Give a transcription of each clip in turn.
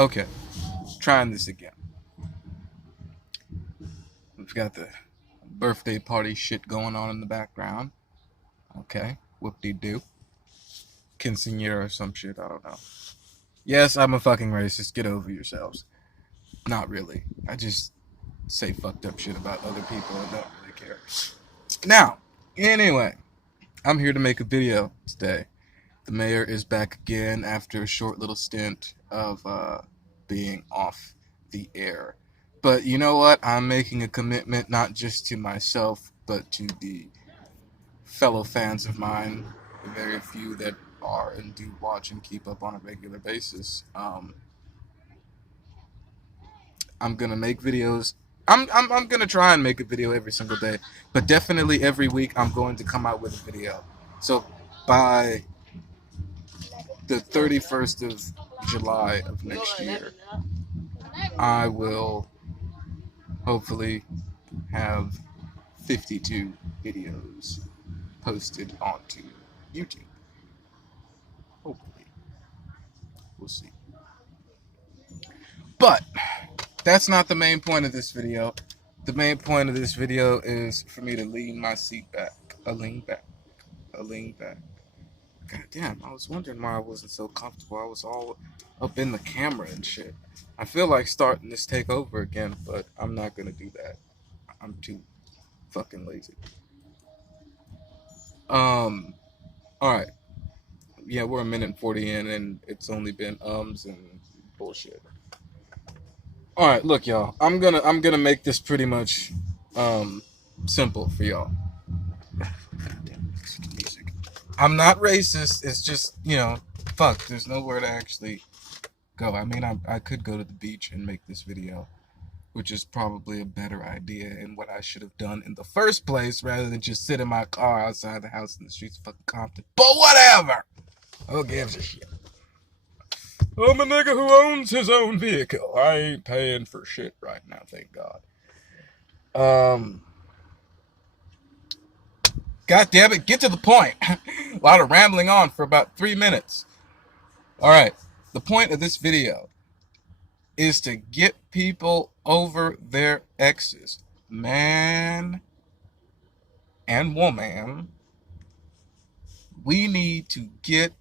Okay, trying this again. We've got the birthday party shit going on in the background. Okay, whoop-de-doo. Quinceañera or some shit, I don't know. Yes, I'm a fucking racist. Get over yourselves. Not really. I just say fucked up shit about other people and don't really care. Now, anyway, I'm here to make a video today. The mayor is back again after a short little stint of being off the air. But you know what? I'm making a commitment not just to myself, but to the fellow fans of mine, the very few that are and do watch and keep up on a regular basis. I'm gonna make videos. I'm gonna try and make a video every single day, but definitely every week I'm going to come out with a video. So by the 31st of July of next year, I will hopefully have 52 videos posted onto YouTube. Hopefully. We'll see. But that's not the main point of this video. The main point of this video is for me to lean my seat back. A lean back. A lean back. God damn, I was wondering why I wasn't so comfortable. I was all up in the camera and shit. I feel like starting this takeover again, but I'm not gonna do that. I'm too fucking lazy. Alright. Yeah, we're a minute and 40 in and it's only been and bullshit. Alright, look y'all. I'm gonna make this pretty much simple for y'all. I'm not racist. It's just, fuck, there's nowhere to actually go. I mean, I could go to the beach and make this video, which is probably a better idea and what I should have done in the first place rather than just sit in my car outside the house in the streets of fucking Compton. But whatever! Who gives a shit? I'm a nigga who owns his own vehicle. I ain't paying for shit right now, thank God. God damn it, get to the point. A lot of rambling on for about 3 minutes. Alright, the point of this video is to get people over their exes. Man and woman, we need to get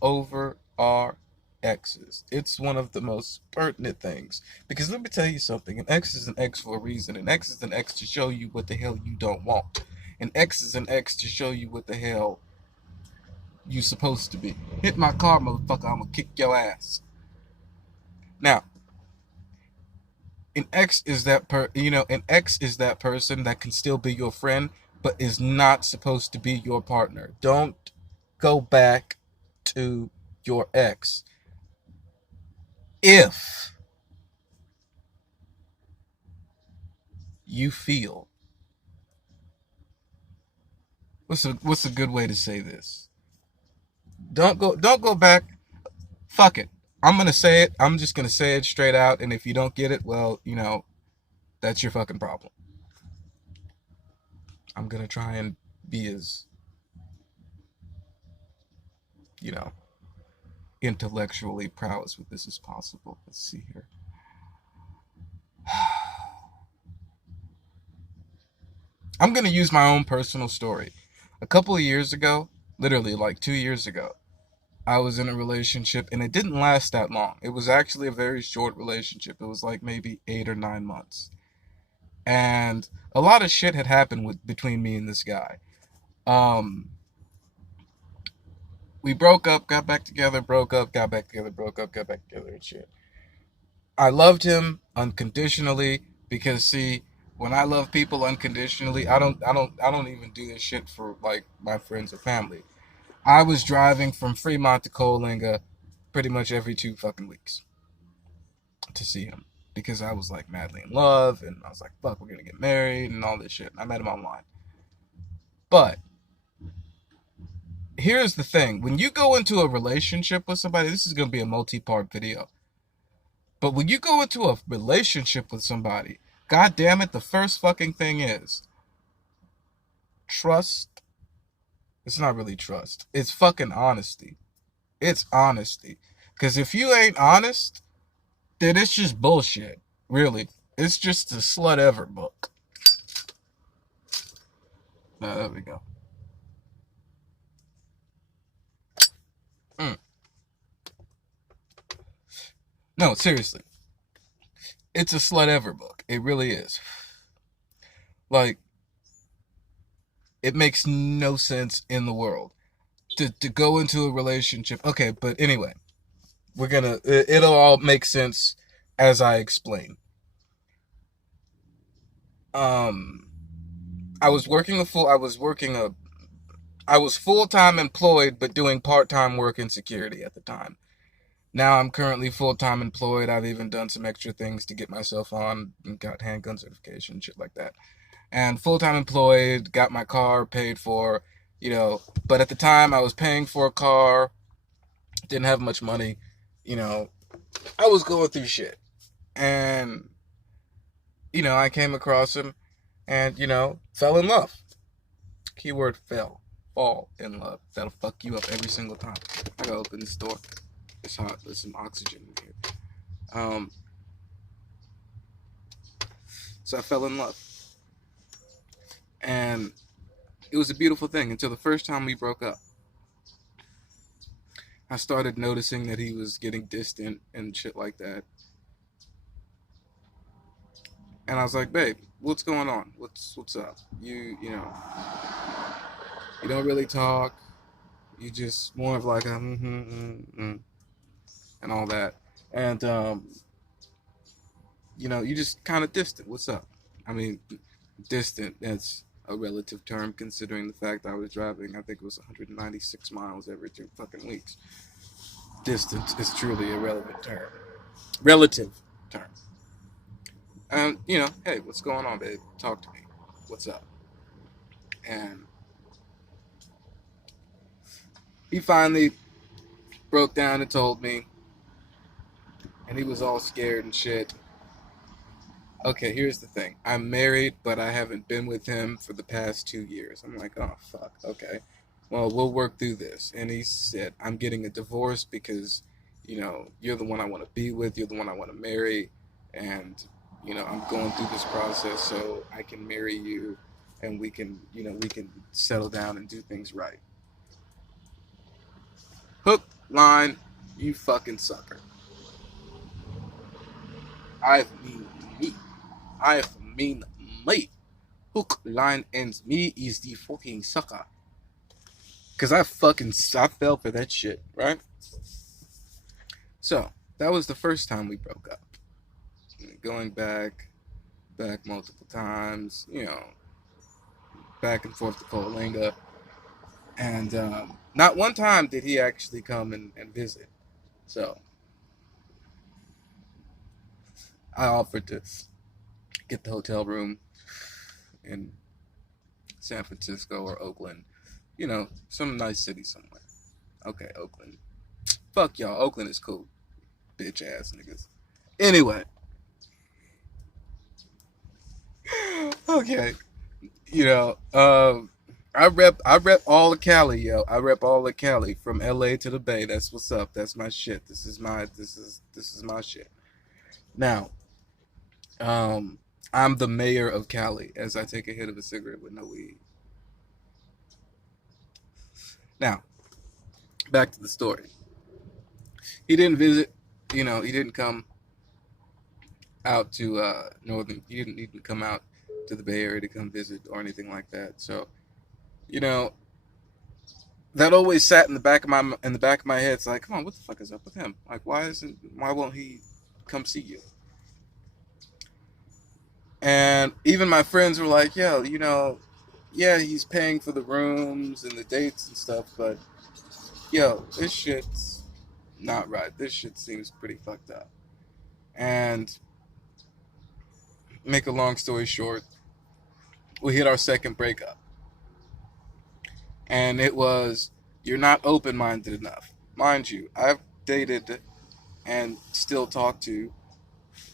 over our exes. It's one of the most pertinent things. Because let me tell you something, an ex is an ex for a reason. An ex is an ex to show you what the hell you don't want. An ex is an ex to show you what the hell you supposed to be. Hit my car, motherfucker, I'm gonna kick your ass. Now, an ex is that an ex is that person that can still be your friend, but is not supposed to be your partner. Don't go back to your ex if you feel what's a good way to say this? Don't go back. Fuck it. I'm gonna say it. I'm just gonna say it straight out, and if you don't get it, well, that's your fucking problem. I'm gonna try and be as, intellectually prowess with this as possible. Let's see here. I'm gonna use my own personal story. A couple of years ago, literally like 2 years ago, I was in a relationship and it didn't last that long. It was actually a very short relationship. It was like maybe 8 or 9 months. And a lot of shit had happened between me and this guy. We broke up, got back together, broke up, got back together, broke up, got back together and shit. I loved him unconditionally because see, when I love people unconditionally, I don't even do this shit for like my friends or family. I was driving from Fremont to Coalinga pretty much every 2 fucking weeks to see him because I was like madly in love and I was like, fuck, we're gonna get married and all this shit. And I met him online. But here's the thing. When you go into a relationship with somebody, this is gonna be a multi-part video. But when you go into a relationship with somebody, god damn it, the first fucking thing is trust. It's not really trust. It's fucking honesty. It's honesty. Because if you ain't honest, Dude, it's just bullshit. Really. It's just the slut ever book. There we go. Mm. No, seriously. It's a slut ever book. It really is. Like, it makes no sense in the world to go into a relationship. Okay, but anyway, it'll all make sense as I explain. Um, I was working I was full-time employed, but doing part-time work in security at the time. Now I'm currently full-time employed. I've even done some extra things to get myself on and got handgun certification, shit like that. And full-time employed, got my car paid for, but at the time I was paying for a car, didn't have much money, you know, I was going through shit. And, I came across him and, fell in love. Keyword fell. Fall in love. That'll fuck you up every single time. I gotta open this door. It's hot. There's some oxygen in here. So I fell in love. And it was a beautiful thing until the first time we broke up. I started noticing that he was getting distant and shit like that. And I was like, babe, what's going on? What's up? You don't really talk. You just more of like a and all that. And you just kind of distant. What's up? I mean, distant, that's a relative term considering the fact I was driving, I think it was 196 miles every 2 fucking weeks. Distance is truly a relevant term. Relative term. And, hey, what's going on, babe? Talk to me. What's up? And he finally broke down and told me, and he was all scared and shit. Okay, here's the thing. I'm married, but I haven't been with him for the past 2 years. I'm like, oh, fuck, okay. Well, we'll work through this. And he said, I'm getting a divorce because, you're the one I want to be with. You're the one I want to marry. And, I'm going through this process so I can marry you and we can settle down and do things right. Hook, line, you fucking sucker. I mean me. I mean me. Hook, line, and me is the fucking sucker. Because I fell for that shit, right? So, that was the first time we broke up. Going back multiple times, back and forth to Coalinga. And not one time did he actually come and visit. So, I offered to get the hotel room in San Francisco or Oakland. Some nice city somewhere. Okay, Oakland. Fuck y'all. Oakland is cool. Bitch ass niggas. Anyway. Okay. I rep all of Cali, yo. I rep all of Cali from LA to the Bay. That's what's up. That's my shit. This is my shit. Now, I'm the mayor of Cali as I take a hit of a cigarette with no weed. Now, back to the story. He didn't visit, he didn't come out to he didn't even come out to the Bay Area to come visit or anything like that. So, that always sat in the back of my head. It's like, come on, what the fuck is up with him? Like, why won't he come see you? And even my friends were like, yo, yeah, he's paying for the rooms and the dates and stuff, but yo, this shit's not right. This shit seems pretty fucked up. And make a long story short, we hit our second breakup. And it was, you're not open-minded enough. Mind you, I've dated and still talk to,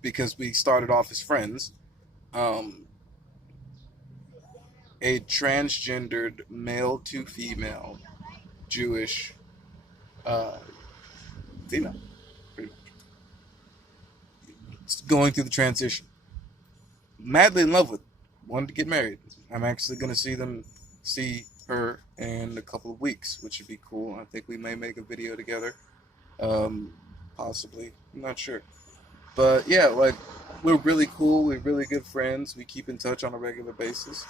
because we started off as friends, a transgendered male to female Jewish female, pretty much. going through the transition. Madly in love with, wanted to get married. I'm actually going to see her in a couple of weeks, which would be cool. I think we may make a video together, possibly. I'm not sure, but yeah, like we're really cool. We're really good friends. We keep in touch on a regular basis.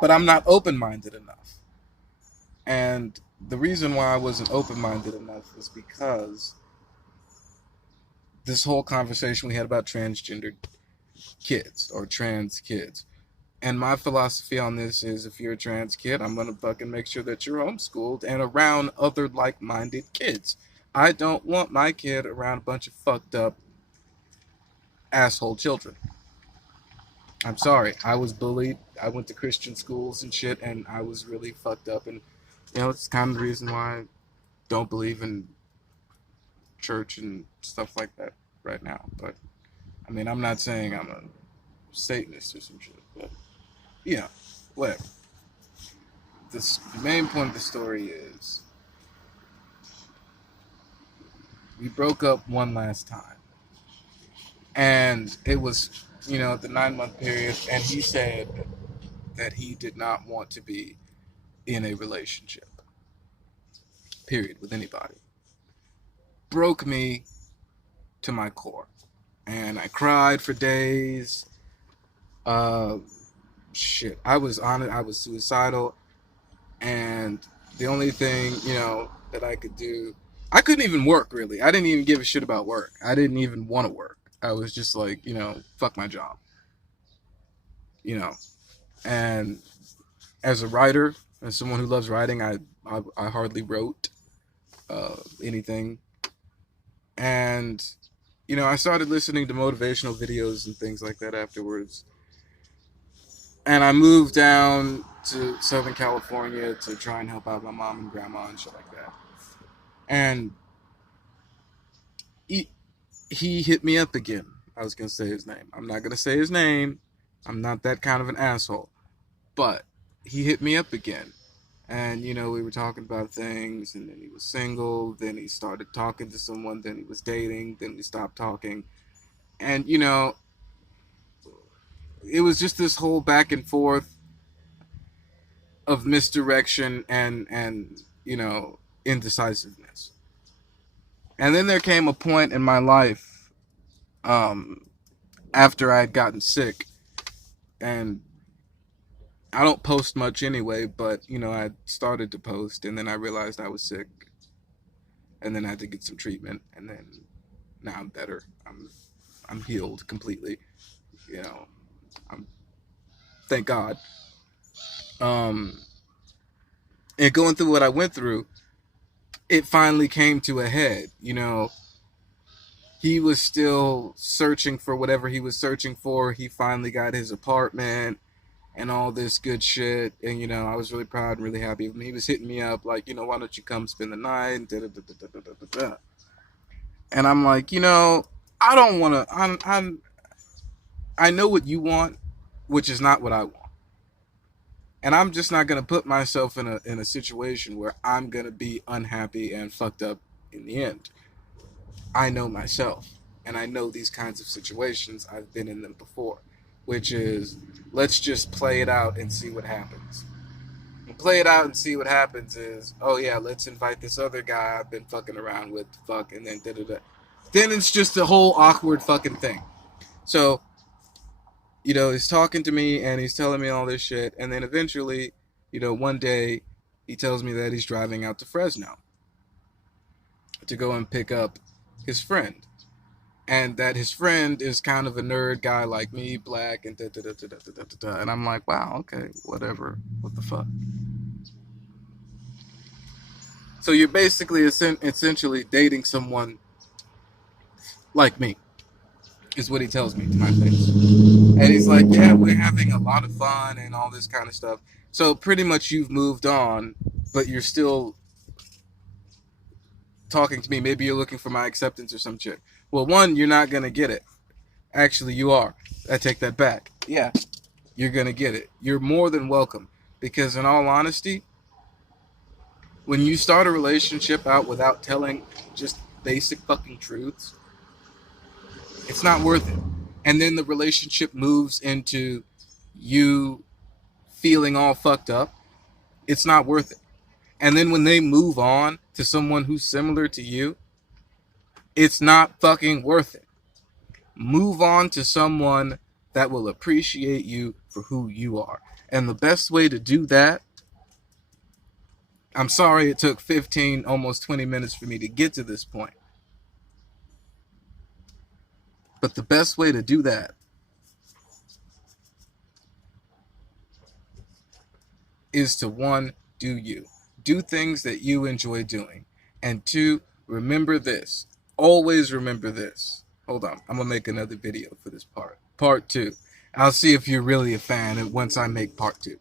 But I'm not open-minded enough, and the reason why I wasn't open-minded enough is because this whole conversation we had about transgendered kids or trans kids. And my philosophy on this is, if you're a trans kid, I'm going to fucking make sure that you're homeschooled and around other like-minded kids. I don't want my kid around a bunch of fucked up asshole children. I'm sorry. I was bullied. I went to Christian schools and shit, and I was really fucked up. And, you know, it's kind of the reason why I don't believe in church and stuff like that right now. But, I mean, I'm not saying I'm a Satanist or some shit, but, you know, whatever. The main point of the story is we broke up one last time. And it was, you know, the 9-month period, and he said that he did not want to be in a relationship, period, with anybody. Broke me to my core. And I cried for days. Shit, I was on it. I was suicidal. And the only thing, you know, that I could do, I couldn't even work, really. I didn't even give a shit about work. I didn't even want to work. I was just like, you know, fuck my job. You know, and as a writer, as someone who loves writing, I hardly wrote anything. And, you know, I started listening to motivational videos and things like that afterwards. And I moved down to Southern California to try and help out my mom and grandma and shit like that. And he hit me up again. I was going to say his name. I'm not going to say his name. I'm not that kind of an asshole. But he hit me up again. And, you know, we were talking about things, and then he was single, then he started talking to someone, then he was dating, then we stopped talking. And, you know, it was just this whole back and forth of misdirection and you know, indecisiveness. And then there came a point in my life, after I had gotten sick, and I don't post much anyway, but, you know, I started to post, and then I realized I was sick, and then I had to get some treatment, and then now I'm better. I'm healed completely, you know. Thank God. And going through what I went through, it finally came to a head, you know. He was still searching for whatever he was searching for. He finally got his apartment and all this good shit. And, you know, I was really proud and really happy. He was hitting me up like, you know, why don't you come spend the night? And I'm like, you know, I don't want to, I know what you want, which is not what I want. And I'm just not going to put myself in a situation where I'm going to be unhappy and fucked up in the end. I know myself, and I know these kinds of situations. I've been in them before, which is, let's just play it out and see what happens. And play it out and see what happens is, oh yeah, let's invite this other guy I've been fucking around with, and then da-da-da. Then it's just a whole awkward fucking thing. So, you know, he's talking to me and he's telling me all this shit, and then eventually, you know, one day he tells me that he's driving out to Fresno to go and pick up his friend, and that his friend is kind of a nerd guy like me, black, and da-da-da-da-da-da-da. And I'm like, wow, okay, whatever, what the fuck. So you're basically essentially dating someone like me, is what he tells me to my face. And he's like, yeah, we're having a lot of fun and all this kind of stuff. So pretty much you've moved on, but you're still talking to me. Maybe you're looking for my acceptance or some shit. Well, one, you're not going to get it. Actually, you are. I take that back. Yeah, you're going to get it. You're more than welcome. Because in all honesty, when you start a relationship out without telling just basic fucking truths, It's not worth it. And then the relationship moves into you feeling all fucked up. It's not worth it. And then when they move on to someone who's similar to you, it's not fucking worth it. Move on to someone that will appreciate you for who you are. And the best way to do that, I'm sorry it took 15, almost 20 minutes for me to get to this point. But the best way to do that is to, one, do you. Do things that you enjoy doing. And two, remember this. Always remember this. Hold on. I'm going to make another video for this part. Part 2. I'll see if you're really a fan once I make part 2.